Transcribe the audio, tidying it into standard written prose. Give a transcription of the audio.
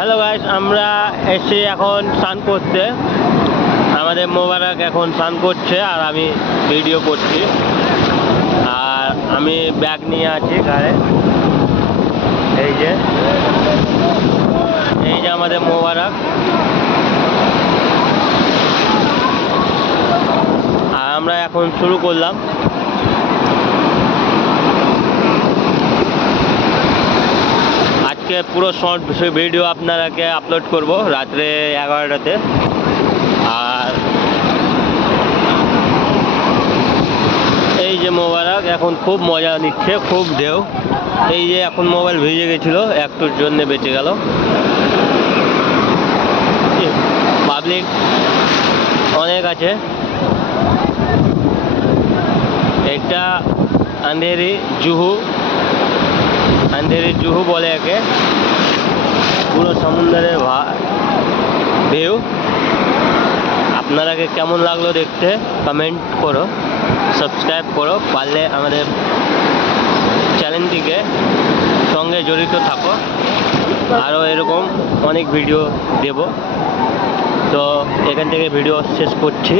Hello guys, আমরা এসে এখন স্নান করতে। আমাদের মোবারক এখন স্নান করছে আর আমি ভিডিও করছি। আর আমি ব্যাগ নিয়ে আছি ঘাড়ে। এই যে আমাদের মোবারক। আর আমরা এখন শুরু করলাম। আজকে পুরো শর্ট ভিডিও আপনারাকে আপলোড করব রাত্রে 11টাতে। আর এই যে মোবারক এখন খুব মজা নিচ্ছে, খুব ঢেউ। এই যে এখন মোবাইল ভিজে গেছিল, একটুর জন্য বেঁচে গেল। পাবলিক অনেক আছে। এটা আন্ধেরি জুহু বলে একে। পুরো সমুদ্রের ঢেউ। আপনারাকে কেমন লাগলো দেখতে কমেন্ট করো, সাবস্ক্রাইব করো, পারলে আমাদের চ্যানেলটিকে সঙ্গে জড়িত থাকো। আরও এরকম অনেক ভিডিও দেব। তো এখান থেকে ভিডিও শেষ করছি।